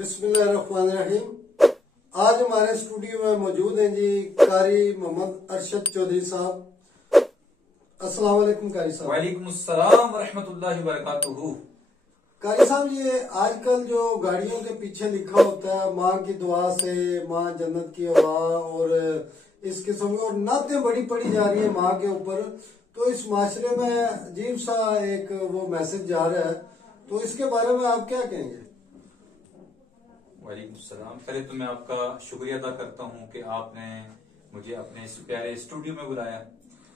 बिस्मिल्लाहिर्रहमानिर्रहीम। आज हमारे स्टूडियो में मौजूद हैं जी कारी मोहम्मद अरशद चौधरी साहब। अस्सलाम वालेकुम कारी साहब। वालेकुम अस्सलाम व रहमतुल्लाहि व बरकातुहू। कारी साहब, ये आजकल जो गाड़ियों के पीछे लिखा होता है माँ की दुआ से, माँ जन्नत की हवा और इस किस्म की और नातें बड़ी पड़ी जा रही है माँ के ऊपर, तो इस माशरे में अजीब सा एक वो मैसेज जा रहा है, तो इसके बारे में आप क्या कहेंगे? वालेकुम सलाम। पहले तो मैं आपका शुक्रिया अदा करता हूं कि आपने मुझे अपने इस प्यारे स्टूडियो में बुलाया।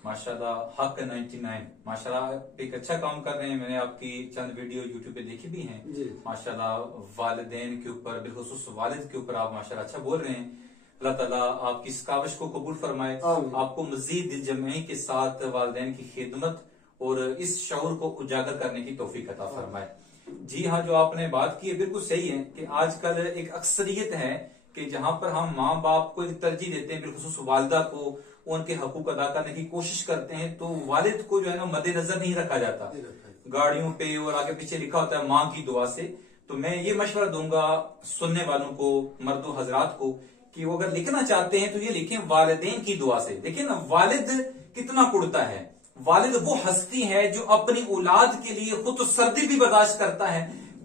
माशाल्लाह हक 99 माशाल्लाह एक अच्छा काम कर रहे हैं। मैंने आपकी चंद वीडियो यूट्यूब पे देखी भी हैं। माशाल्लाह वालिदैन के ऊपर, बिलखुसूस वालिद के ऊपर आप माशाल्लाह अच्छा बोल रहे हैं। अल्लाह ताला आपकी इस काविश को कबूल फरमाए, आपको मजीद दिल जमई के साथ वालिदैन की खिदमत और इस शऊर को उजागर करने की तौफीक अता फरमाए। जी हाँ, जो आपने बात की है बिल्कुल सही है कि आजकल एक अक्सरियत है कि जहां पर हम माँ बाप को एक तरजीह देते हैं, बिलखुसूस वालिदा को उनके हकूक अदा करने की कोशिश करते हैं, तो वालिद को जो है ना मद्देनजर नहीं रखा जाता। गाड़ियों पे और आगे पीछे लिखा होता है माँ की दुआ से। तो मैं ये मशवरा दूंगा सुनने वालों को, मर्दो हजरात को, कि वो अगर लिखना चाहते हैं तो ये लिखें वालिदैन की दुआ से। देखिए ना, वालिद कितना कुड़ता है। वालिद वो हस्ती है जो अपनी औलाद के लिए खुद तो सर्दी भी बर्दाश्त करता है,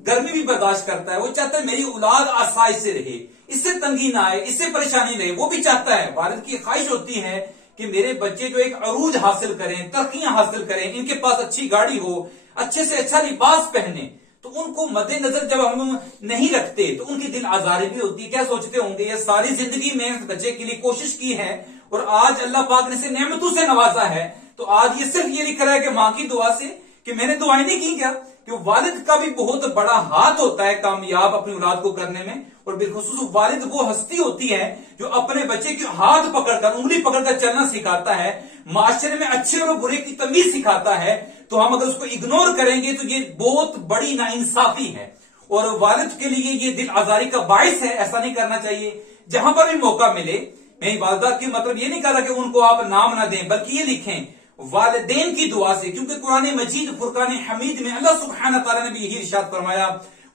गर्मी भी बर्दाश्त करता है। वो चाहता है मेरी औलाद आसाइश से रहे, इससे तंगी ना आए, इससे परेशानी रहे, वो भी चाहता है। वालिद की ख्वाहिश होती है कि मेरे बच्चे जो एक अरूज हासिल करें, तरक्कियां हासिल करें, इनके पास अच्छी गाड़ी हो, अच्छे से अच्छा लिबास पहने। तो उनको मद्देनजर जब हम नहीं रखते तो उनकी दिल आजारी भी होती है। क्या सोचते होंगे, ये सारी जिंदगी में इस बच्चे के लिए कोशिश की है और आज अल्लाह पाक ने इसे नेमतों से नवाजा है, तो आज ये सिर्फ ये लिख रहा है कि माँ की दुआ से, कि मैंने दुआएं नहीं की क्या? कि वालिद का भी बहुत बड़ा हाथ होता है कामयाब अपनी औलाद को करने में। और बिलखुसूस वालिद वो हस्ती होती है जो अपने बच्चे के हाथ पकड़कर, उंगली पकड़कर चलना सिखाता है, माशरे में अच्छे और बुरे की तमीज सिखाता है। तो हम अगर उसको इग्नोर करेंगे तो ये बहुत बड़ी नाइंसाफी है और वालिद के लिए ये दिल आजारी का बाइस है। ऐसा नहीं करना चाहिए। जहां पर भी मौका मिले, मैं वालिदा की मतलब ये नहीं कह रहा कि उनको आप नाम ना दें, बल्कि ये लिखें वालिदैन की दुआ से, क्योंकि कुरान मजीद फुरकान हमीद में अल्लाह सुब्हानहू तआला ने भी यही इरशाद फरमाया,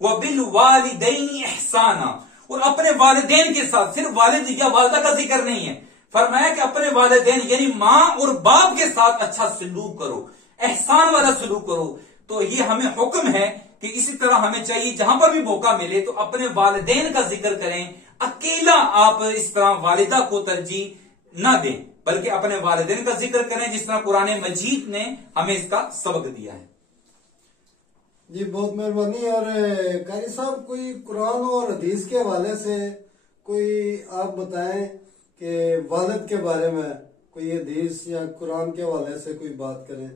व बिल वालिदैनि इहसाना। और अपने वालिदैन के साथ सिर्फ वालिद या वालिदा का जिक्र नहीं है, फरमाया कि अपने वालिदैन यानी माँ और बाप के साथ अच्छा सलूक करो, एहसान वाला सलूक करो। तो ये हमें हुक्म है कि इसी तरह हमें चाहिए जहां पर भी मौका मिले तो अपने वालिदैन का जिक्र करें। अकेला आप इस तरह वालिदा को तरजीह ना दें, बल्कि अपने वालिदैन का जिक्र करें जिस तरह कुरान मजीद ने हमें इसका सबक दिया है। जी बहुत मेहरबानी। और कारी साहब, कोई कुरान और हदीस के हवाले से कोई आप बताएं कि वालिद के बारे में कोई हदीस या कुरान के हवाले से कोई बात करें।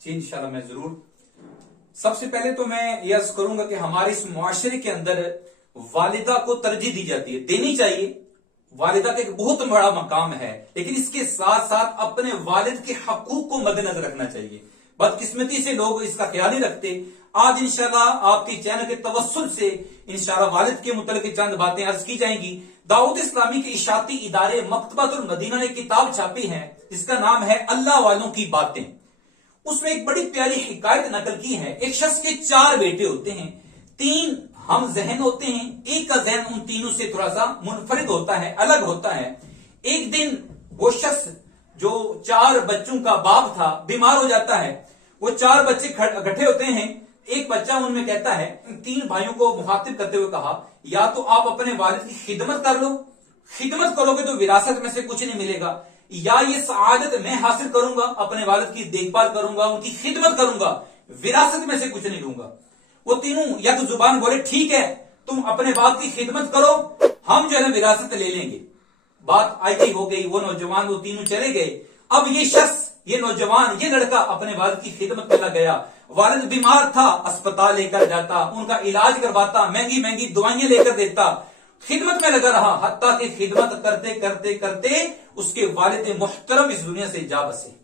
जी इंशाल्लाह मैं जरूर। सबसे पहले तो मैं यह अर्ज करूंगा कि हमारे इस मुआशरे के अंदर वालिदा को तरजीह दी जाती है, देनी चाहिए। वालिदा का एक बहुत बड़ा मकाम है, लेकिन इसके साथ साथ अपने वालिद के हकूक को मद्देनजर रखना चाहिए। बदकिस्मती से लोग इसका ख्याल नहीं रखते। आज इंशाल्लाह आपके चैनल के तवस्सुल से इंशाल्लाह वालिद के मुतल्लिक़ चंद बातें अर्ज की जाएंगी। दाऊद इस्लामी के इशाती इदारे मकतबतुल मदीना ने किताब छापी है जिसका नाम है अल्लाह वालों की बातें। उसमें एक बड़ी प्यारी हिकायत नकल की है। एक शख्स के 4 बेटे होते हैं, 3 हम जहन होते हैं, एक का जहन उन तीनों से थोड़ा सा मुनफरिद होता है, अलग होता है। एक दिन वो शख्स जो 4 बच्चों का बाप था बीमार हो जाता है। वो 4 बच्चे इकट्ठे होते हैं। एक बच्चा उनमें कहता है, 3 भाइयों को मुखातिब करते हुए कहा, या तो आप अपने वालिद की खिदमत कर लो, खिदमत करोगे तो विरासत में से कुछ नहीं मिलेगा, या ये सआदत मैं हासिल करूंगा, अपने वालिद की देखभाल करूंगा, उनकी खिदमत करूंगा, विरासत में से कुछ नहीं लूंगा। वो तीनों या तो जुबान बोले ठीक है तुम अपने बाप की खिदमत करो, हम जो है विरासत ले लेंगे। बात आईती हो गई, वो नौजवान वो तीनों चले गए। अब ये शख्स, ये नौजवान, ये लड़का अपने वालिद की खिदमत में लग गया। वालिद बीमार था, अस्पताल लेकर जाता, उनका इलाज करवाता, महंगी महंगी दवाइयां लेकर देता, खिदमत में लगा रहा। हत्ता की खिदमत करते करते करते उसके वालिद मुहतरम इस दुनिया से जा बसे,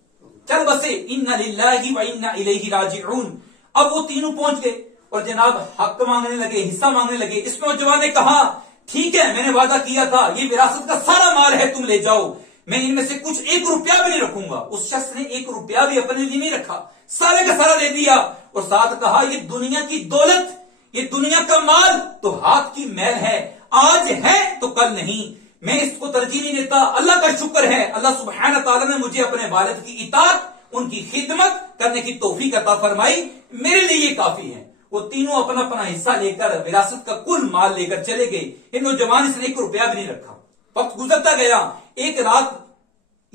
चल बसे। इन्ना लिल्लाहि व इन्ना इलैहि राजिऊन। अब वो तीनों पहुंच गए और जनाब हक मांगने लगे, हिस्सा मांगने लगे। इस नौजवान ने कहा, ठीक है मैंने वादा किया था, ये विरासत का सारा माल है, तुम ले जाओ, मैं इनमें से कुछ 1 रुपया भी नहीं रखूंगा। उस शख्स ने 1 रुपया भी अपने लिए नहीं रखा, सारे का सारा दे दिया और साथ कहा, ये दुनिया की दौलत, یہ دنیا کا مال تو ہاتھ کی میل ہے، آج ہے تو کل نہیں، میں اس کو ترجیح نہیں دیتا۔ اللہ کا شکر ہے، اللہ سبحانہ تعالیٰ نے مجھے اپنے والد کی اطاعت، ان کی خدمت کرنے کی توفیق عطا فرمائی، میرے لیے یہ کافی ہے۔ وہ تینوں اپنا اپنا حصہ لے کر وراثت کا کل مال لے کر چلے گئے۔ یہ نوجوان اس نے 1 روپیہ بھی نہیں رکھا۔ وقت گزرتا گیا، ایک رات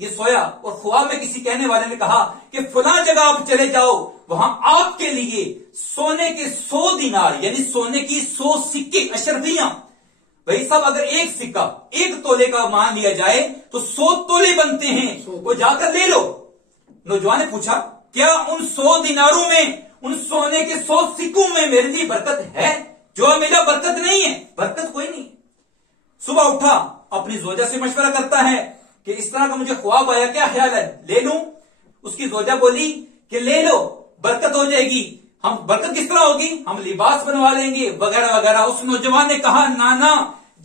یہ سویا اور خواب میں کسی کہنے والے نے کہا کہ فلاں جگہ آپ چلے جاؤ، وہاں آپ کے لیے سونے کے 100 دینار یعنی سونے کی 100 سکے اشرفیاں، بھائی صاحب اگر ایک سکہ 1 تولے کا مان لیا جائے تو 100 تولے بنتے ہیں، وہ جا کر لے لو۔ نوجوان نے پوچھا کیا ان 100 دیناروں میں، ان سونے کے 100 سکوں میں میرے لیے برکت ہے؟ جو میرا برکت نہیں ہے، برکت کوئی نہیں۔ صبح اٹھا، اپنی زوجہ سے مشورہ کرتا ہے کہ اس طرح کا مجھے خواب آیا، کیا خیال ہے، لے لوں؟ اس کی زوجہ بولی کہ لے لو، برکت ہو جائے گی۔ ہم برکت کس طرح ہوگی؟ ہم لباس بنوا لیں گے وغیرہ وغیرہ۔ اس نوجوان نے کہا نانا،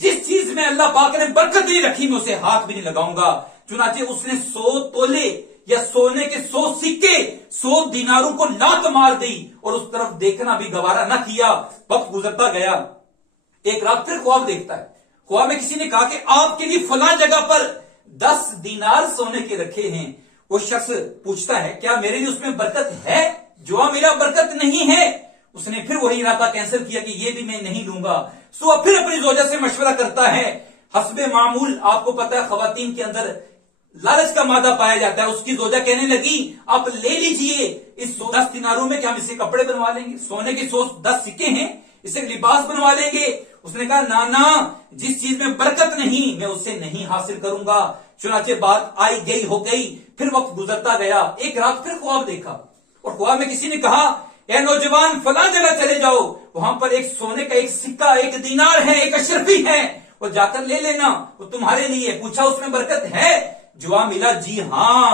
جس چیز میں اللہ پاک نے برکت نہیں رکھی میں اسے ہاتھ بھی نہیں لگاؤں گا۔ چنانچہ اس نے 100 تولے یا سونے کے 100 سکے 100 دیناروں کو لات مار دی اور اس طرف دیکھنا بھی گوارا نہ کیا۔ وقت گزرتا گیا، ایک رات پھر خواب دیکھتا ہے۔ خواب میں کسی نے کہا کہ آپ کے لیے فلاں جگہ پر 10 دینار سونے کے رکھے ہیں۔ وہ شخص پوچھتا ہے کیا میرے لیے اس میں برکت ہے؟ جو میرا برکت نہیں ہے۔ اس نے پھر وہی ارادہ کینسل کیا کہ یہ بھی میں نہیں لوں گا۔ صبح پھر اپنی زوجہ سے مشورہ کرتا ہے۔ حسب معمول آپ کو پتا ہے خواتین کے اندر لالچ کا مادہ پایا جاتا ہے۔ اس کی زوجہ کہنے لگی آپ لے لیجئے اس 10 دیناروں میں، کہ ہم اسے کپڑے بنوا لیں گے، سونے کے 10 سکے ہیں، اسے لباس بنوا لیں گے۔ اس نے کہا نانا، جس چیز میں برکت نہیں میں اسے نہیں حاصل کروں گا۔ چنانچہ بات آئی گئی ہو گئی، پھر وقت گزرتا گیا، ایک رات پھر خواب دیکھا اور خواب میں کسی نے کہا اے نوجوان فلاں جگہ چلے جاؤ، وہاں پر ایک سونے کا 1 سکہ 1 دینار ہے، 1 اشرفی ہے، وہ جا کر لے لینا، وہ تمہارے لیے۔ پوچھا اس میں برکت ہے؟ جواب ملا جی ہاں،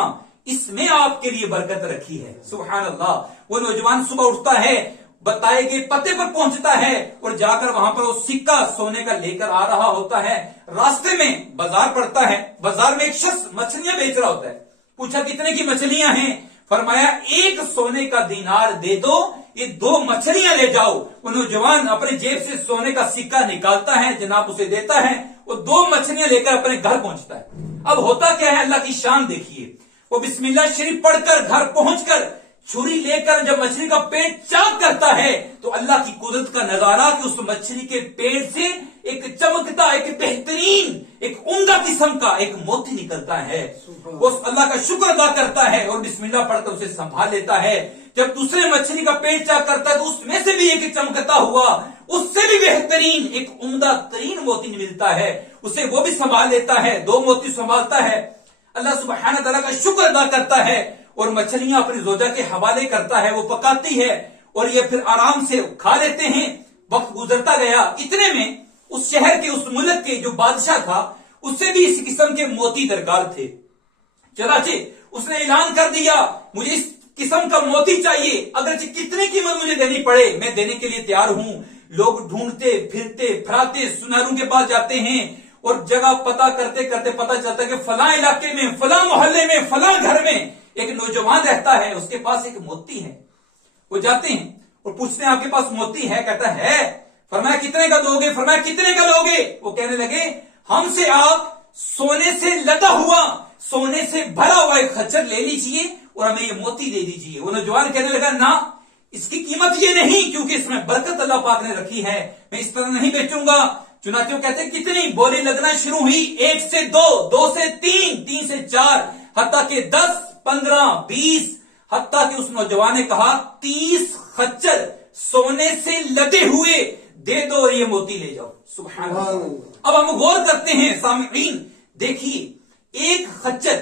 اس میں آپ کے لیے برکت رکھی ہے۔ سبحان اللہ۔ وہ نوجوان صبح اٹھتا ہے، بتائے گئے پتے پر پہنچتا ہے اور جا کر وہاں پر وہ سکہ سونے کا لے کر آ رہا ہوتا ہے۔ راستے میں بازار پڑتا ہے، بازار میں ایک شخص مچھلیاں بیچ رہا ہوتا ہے۔ پوچھا کتنے کی مچھلیاں ہیں؟ فرمایا 1 سونے کا دینار دے دو، یہ 2 مچھلیاں لے جاؤ۔ وہ نوجوان اپنے جیب سے سونے کا سکہ نکالتا ہے، جناب اسے دیتا ہے، وہ 2 مچھلیاں لے کر اپنے گھر پہنچتا ہے۔ اب ہوتا کیا ہے، اللہ کی شان دیکھیے، وہ بسم اللہ شریف پڑھ کر گھر پہنچ کر چھری لے کر جب مچھلی کا پیٹ چاک کرتا ہے تو اللہ کی قدرت کا نظارہ کہ اس مچھلی کے پیٹ سے ایک چمکتا، ایک بہترین، ایک عمدہ قسم کا ایک موتی نکلتا ہے۔ وہ اللہ کا شکر ادا کرتا ہے اور بسم اللہ پڑھ کر اسے سنبھال لیتا ہے۔ جب دوسرے مچھلی کا پیٹ چاک کرتا ہے تو اس میں سے بھی ایک چمکتا ہوا، اس سے بھی بہترین ایک عمدہ ترین موتی ملتا ہے، اسے وہ بھی سنبھال لیتا ہے، 2 موتی سنبھالتا ہے۔ اللہ سبحانہ تعالیٰ کا شکر ادا کرتا ہے اور مچھلیاں اپنی زوجہ کے حوالے کرتا ہے، وہ پکاتی ہے اور یہ پھر آرام سے کھا لیتے ہیں۔ وقت گزرتا گیا، اتنے میں اس شہر کے، اس ملک کے جو بادشاہ تھا، اس سے بھی اس قسم کے موتی درکار تھے۔ چنانچہ اس نے اعلان کر دیا مجھے اس قسم کا موتی چاہیے، اگرچہ کتنی قیمت مجھے دینی پڑے میں دینے کے لیے تیار ہوں۔ لوگ ڈھونڈتے پھرتے پھراتے سناروں کے پاس جاتے ہیں اور جگہ پتہ کرتے کرتے پتہ چلتا ہے کہ فلاں علاقے میں، فلاں محلے میں، فلاں گھر میں ایک نوجوان رہتا ہے، اس کے پاس ایک موتی ہے۔ وہ جاتے ہیں اور پوچھتے ہیں آپ کے پاس موتی ہے؟ کہتا ہے۔ فرمایا کتنے کا دو گے؟ فرمایا کتنے کا لو گے؟ وہ کہنے لگے ہم سے آپ سونے سے لدا ہوا، سونے سے بھرا ہوا ایک خچر لے لیجئے اور ہمیں یہ موتی دے دیجئے۔ وہ نوجوان کہنے لگا نہ، اس کی قیمت یہ نہیں، کیونکہ اس میں برکت اللہ پاک نے رکھی ہے، میں اس طرح نہیں بیچوں گا۔ چنانچہ وہ کہتے ہیں کتنی؟ بولی لگنا شروع ہوئی، 1 سے 2، 2 سے 3، 3 سے 4، حتیٰ کہ 10، 15، 20، حتیٰ کہ اس نوجوان نے کہا 30 خچر سونے سے لدے ہوئے دے دو اور یہ موتی لے جاؤ۔ سبحان اللہ۔ اب ہم غور کرتے ہیں سامعین، دیکھیے ایک خچر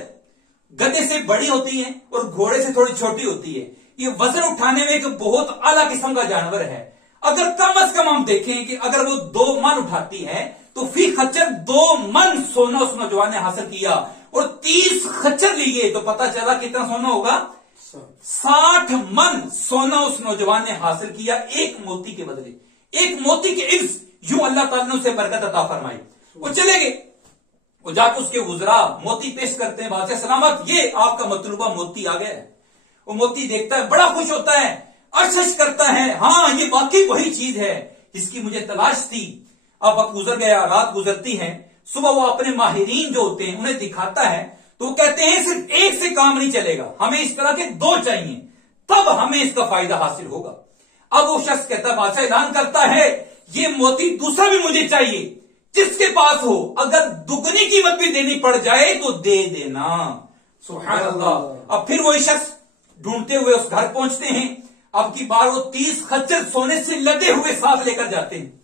گدے سے بڑی ہوتی ہے اور گھوڑے سے تھوڑی چھوٹی ہوتی ہے، یہ وزن اٹھانے میں ایک بہت اعلیٰ قسم کا جانور ہے۔ اگر کم از کم ہم دیکھیں کہ اگر وہ 2 من اٹھاتی ہے تو فی خچر 2 من سونا اس نوجوان نے حاصل کیا، اور 30 خچر لیے تو پتا چلا کتنا سونا ہوگا، 60 من سونا اس نوجوان نے حاصل کیا ایک موتی کے بدلے، ایک موتی کے عوض۔ یوں اللہ تعالیٰ نے اسے برکت عطا فرمائی۔ وہ چلے گئے، وہ جا کے اس کے وزراء موتی پیش کرتے ہیں، بادشاہ سلامت یہ آپ کا مطلوبہ موتی آ گیا ہے۔ وہ موتی دیکھتا ہے، بڑا خوش ہوتا ہے، अर्श करता है, हाँ ये वाकई वही चीज है जिसकी मुझे तलाश थी। अब वक्त गुजर गया, रात गुजरती है, सुबह वो अपने माहिरीन जो होते हैं उन्हें दिखाता है, तो वो कहते हैं सिर्फ एक से काम नहीं चलेगा, हमें इस तरह के 2 चाहिए, तब हमें इसका फायदा हासिल होगा। अब वो शख्स कहता है, बादशाह ऐलान करता है, ये मोती दूसरा भी मुझे चाहिए, जिसके पास हो, अगर दुगनी कीमत भी देनी पड़ जाए तो दे देना। सुभान अल्लाह। अब फिर वही शख्स ढूंढते हुए उस घर पहुंचते हैं। अब की बार वो 30 खच्चर सोने से लदे हुए साथ लेकर जाते हैं।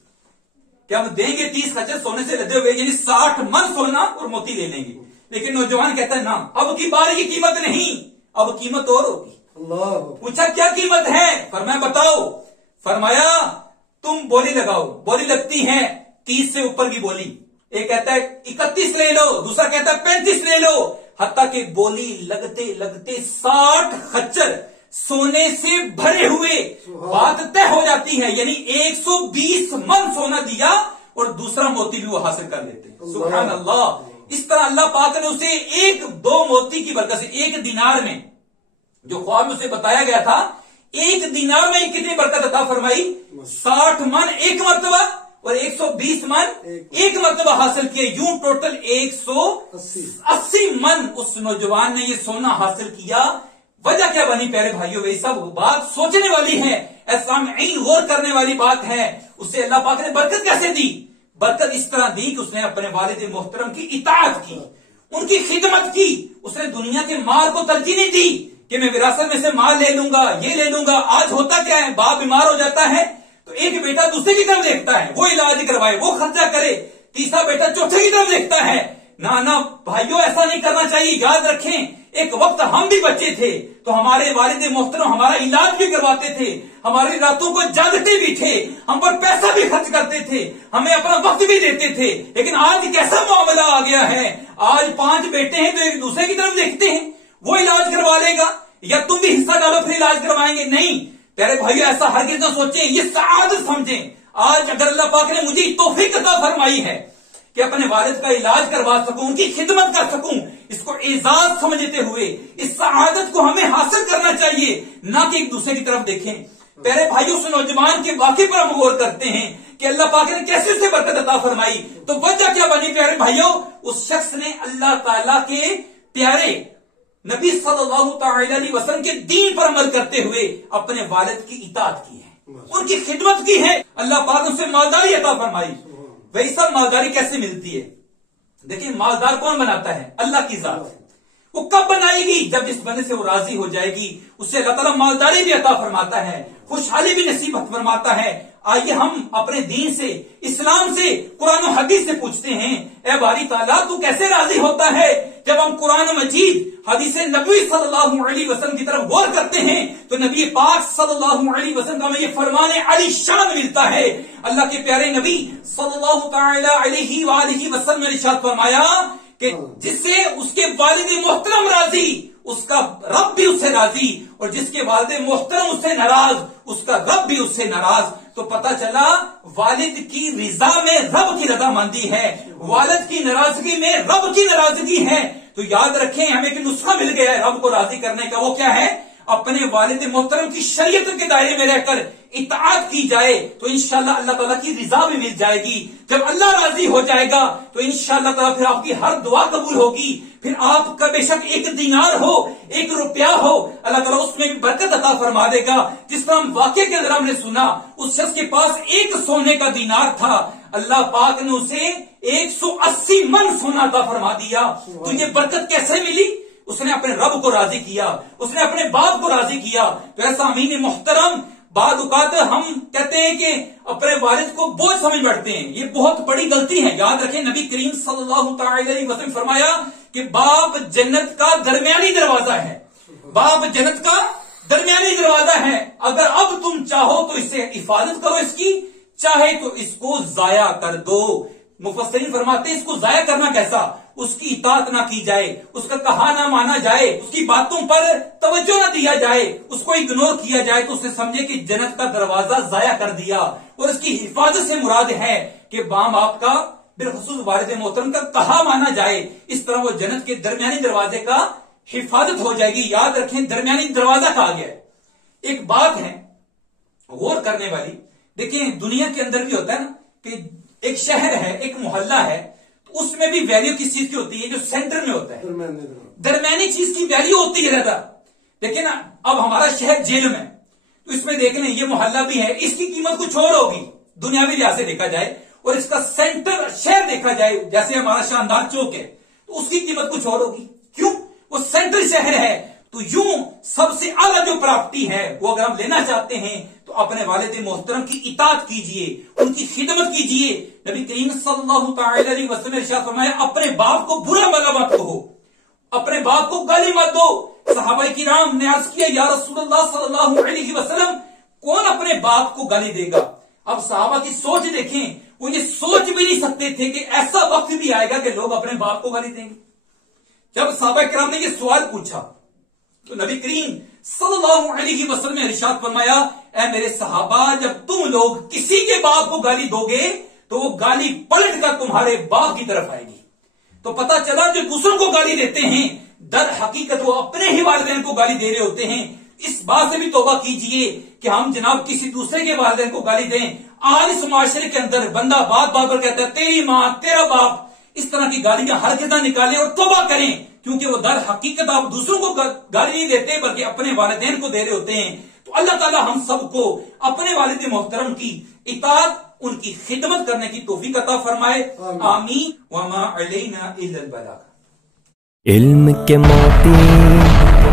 क्या हम देंगे 30 खच्चर सोने से लदे हुए, यानी 60 मन सोना और मोती ले लेंगे। लेकिन नौजवान कहता है ना, अब की बार की कीमत नहीं, अब कीमत और होगी। पूछा क्या कीमत है? फरमाया बताओ। फरमाया तुम बोली लगाओ। बोली लगती है 30 से ऊपर की बोली। एक कहता है 31 ले लो, दूसरा कहता है 35 ले लो, हत्ता कि बोली लगते लगते 60 खच्चर सोने से भरे हुए बात तय हो जाती है, यानी 120 मन सोना दिया और दूसरा मोती भी वो हासिल कर लेते हैं। सुभान अल्लाह। इस तरह अल्लाह पाक ने उसे 1-2 मोती की बरकत से 1 दिनार में, जो ख्वाब में उसे बताया गया था, 1 दिनार में कितनी बरकत अता फरमाई? 60 मन एक मरतबा और 120 मन एक मरतबा हासिल किए। यूं टोटल 180 मन उस नौजवान ने ये सोना हासिल किया। वजह क्या बनी प्यारे भाइयों? वे सब बात सोचने वाली है, ऐसा गौर करने वाली बात है। उसे अल्लाह पाक ने बरकत कैसे दी? बरकत इस तरह दी कि उसने अपने वालिद मोहतरम की इताअत की, उनकी खिदमत की। उसने दुनिया के माल को तरजीह नहीं दी कि मैं विरासत में से माल ले लूंगा, ये ले लूंगा। आज होता क्या है, बाप बीमार हो जाता है तो एक बेटा दूसरे की तरफ देखता है, वो इलाज करवाए, वो खर्चा करे, तीसरा बेटा चौथे की तरफ देखता है। ना ना भाइयों, ऐसा नहीं करना चाहिए। याद रखें, एक वक्त हम भी बच्चे थे तो हमारे वालिद मोहतरम हमारा इलाज भी करवाते थे, हमारी रातों को जागते भी थे, हम पर पैसा भी खर्च करते थे, हमें अपना वक्त भी देते थे। लेकिन आज कैसा मामला आ गया है, आज 5 बेटे हैं तो एक दूसरे की तरफ देखते हैं, वो इलाज करवा लेगा या तुम भी हिस्सा डालो फिर इलाज करवाएंगे। नहीं प्यारे भाइयों, ऐसा हरगिज़ ना सोचें, ये सआदत समझें। आज अगर अल्लाह पाक ने मुझे तौफीक अता फरमाई है कि अपने वालिद का इलाज करवा सकूं, उनकी खिदमत कर सकूं, इसको एजाज समझते हुए इस सआदत को हमें हासिल करना चाहिए, ना कि एक दूसरे की तरफ देखें। प्यारे भाइयों, उस नौजवान के वाकई पर हम गौर करते हैं कि अल्लाह पाक ने कैसे उसे बरकत अता फरमाई। तो वजह क्या बनी प्यारे भाइयों? उस शख्स ने अल्लाह ताला के प्यारे नबी सल्लल्लाहु अलैहि वसल्लम के दीन पर अमल करते हुए अपने वालिद की इताअत की है, उनकी खिदमत की है। अल्लाह पाक ने उसे मालदारी अता फरमाई। वही सब मालदारी कैसे मिलती है? देखिए, मालदार कौन बनाता है? अल्लाह की जात। वो कब बनाएगी? जब जिस बंदे से वो राजी हो जाएगी, उससे अल्लाह ताला मालदारी भी अता फरमाता है, खुशहाली भी नसीब फरमाता है। आइए हम अपने दीन से, इस्लाम से, कुरान और हदीस से पूछते हैं, ए बारी ताला तू कैसे राजी होता है? जब हम कुरान मजीद, हदीस नबी सल्लल्लाहु अलैहि वसल्लम की तरफ गौर करते हैं तो नबी पाक सल्लल्लाहु अलैहि वसल्लम का हमें ये फरमाने अली शान मिलता है। अल्लाह के प्यारे नबी सल्लल्लाहु अलैहि वसल्लम ने इरशाद फरमाया कि जिससे उसके वालिद मोहतरम राजी, उसका रब भी उससे राजी, और जिसके वालिद मोहतरम उससे नाराज, उसका रब भी उससे नाराज। तो पता चला वालिद की रिजा में रब की रजामंदी है, वालिद की नाराजगी में रब की नाराजगी है। तो याद रखें, हमें एक नुस्खा मिल गया है रब को राजी करने का। वो क्या है? अपने वालिद मोहतरम की शरीयत के दायरे में रहकर इताअत की जाए तो इंशाअल्लाह अल्लाह ताला की रिजा भी मिल जाएगी। जब अल्लाह राजी हो जाएगा तो इंशाअल्लाह ताला फिर आपकी हर दुआ कबूल होगी। फिर आपका बेशक 1 दिनार हो, 1 रुपया हो, अल्लाह ताला उसमें भी बरकत अता फरमा देगा। जिस तरह हम वाकये के अंदर हमने सुना, उस शख्स के पास 1 सोने का दिनार था, अल्लाह पाक ने उसे 180 मन सोना अता फरमा दिया। तो ये बरकत कैसे मिली? उसने अपने रब को राजी किया, उसने अपने बाप को राजी किया। तो ऐसा अमीन मोहतरम, बाद औकात हम कहते हैं कि अपने वालिद को बोझ समझ बैठते हैं, ये बहुत बड़ी गलती है। याद रखें, नबी करीम सल्लल्लाहु अलैहि वसल्लम फरमाया कि बाप जन्नत का दरमियानी दरवाजा है, बाप जन्नत का दरमियानी दरवाजा है। अगर अब तुम चाहो तो इससे हिफाजत करो इसकी, चाहे तो इसको जाया कर दो। मुफस्सिरीन फरमाते हैं इसको जाया करना कैसा? उसकी इताअत ना की जाए, उसका कहा ना माना जाए, उसकी बातों पर तवज्जो ना दिया जाए, उसको इग्नोर किया जाए तो उसे समझे कि जन्नत का दरवाजा जाया कर दिया। और इसकी हिफाजत से मुराद है कि बाप आपका बिलखुसूस वालिद मोहतरम का कहा माना जाए। इस तरह वो जन्नत के दरमियानी दरवाजे का हिफाजत हो जाएगी। याद रखें, दरमियानी दरवाजा कहा गया है। एक बात है, गौर करने वाली। देखिए दुनिया के अंदर भी होता है ना कि एक शहर है, एक मोहल्ला है, तो उसमें भी वैल्यू किस चीज की होती है? जो सेंटर में होता है, दरमियानी चीज की वैल्यू होती है ज्यादा। देखिए ना, अब हमारा शहर जेल में, तो इसमें देख लें ये मोहल्ला भी है, इसकी कीमत कुछ और होगी दुनियावी लिहाज से देखा जाए, और इसका सेंटर शहर देखा जाए, जैसे हमारा शानदार चौक है, तो उसकी कीमत कुछ और होगी। क्यों? वो सेंट्रल शहर है। तो यूं सबसे आला जो प्रॉपर्टी है वो अगर हम लेना चाहते हैं तो अपने वालिद मोहतरम की इताअत कीजिए, उनकी खिदमत कीजिए। नबी करीम सल्लल्लाहु अलैहि वसल्लम ने इरशाद फरमाया, अपने बाप को बुरा भला मत कहो, अपने बाप को गाली मत दो। सहाबाए किराम ने अर्ज किया, या रसूलल्लाह सल्लल्लाहु अलैहि वसल्लम, कौन अपने बाप को गाली देगा? अब सहाबा की सोच देखें, वो ये सोच भी नहीं सकते थे कि ऐसा वक्त भी आएगा कि लोग अपने बाप को गाली देंगे। जब सहाबाए किराम ने ये सवाल पूछा तो नबी करीम सल्लल्लाहु अलैहि वसल्लम ने इरशाद फरमाया, ऐ मेरे सहाबा, जब तुम लोग किसी के बाप को गाली दोगे तो वो गाली पलट कर तुम्हारे बाप की तरफ आएगी। तो पता चला जो दूसरों को गाली देते हैं, दर हकीकत वो अपने ही वालिदैन को गाली दे रहे होते हैं। इस बात से भी तौबा कीजिए कि हम जनाब किसी दूसरे के वालिदैन को गाली दें। आज इस माशरे के अंदर बंदा बात बात पर कहता है तेरी मां, तेरा बाप, इस तरह की गालियां हर कितना निकालें और तौबा करें, क्योंकि वो दर हकीकत आप दूसरों को गाली नहीं देते बल्कि अपने वालिदैन को दे रहे होते हैं। तो अल्लाह ताला हम सबको अपने वालिद मोहतरम की इताअत, उनकी खिदमत करने की तौफीक अता फरमाए। आमीन। वमा अलैना इल्लल बलाग। इल्म के मोती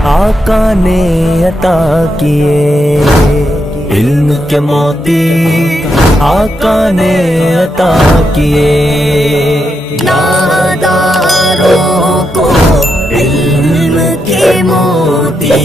आका ने अता किए, इल्म के मोती आका ने अता किए, नादारों को इल्म के मोती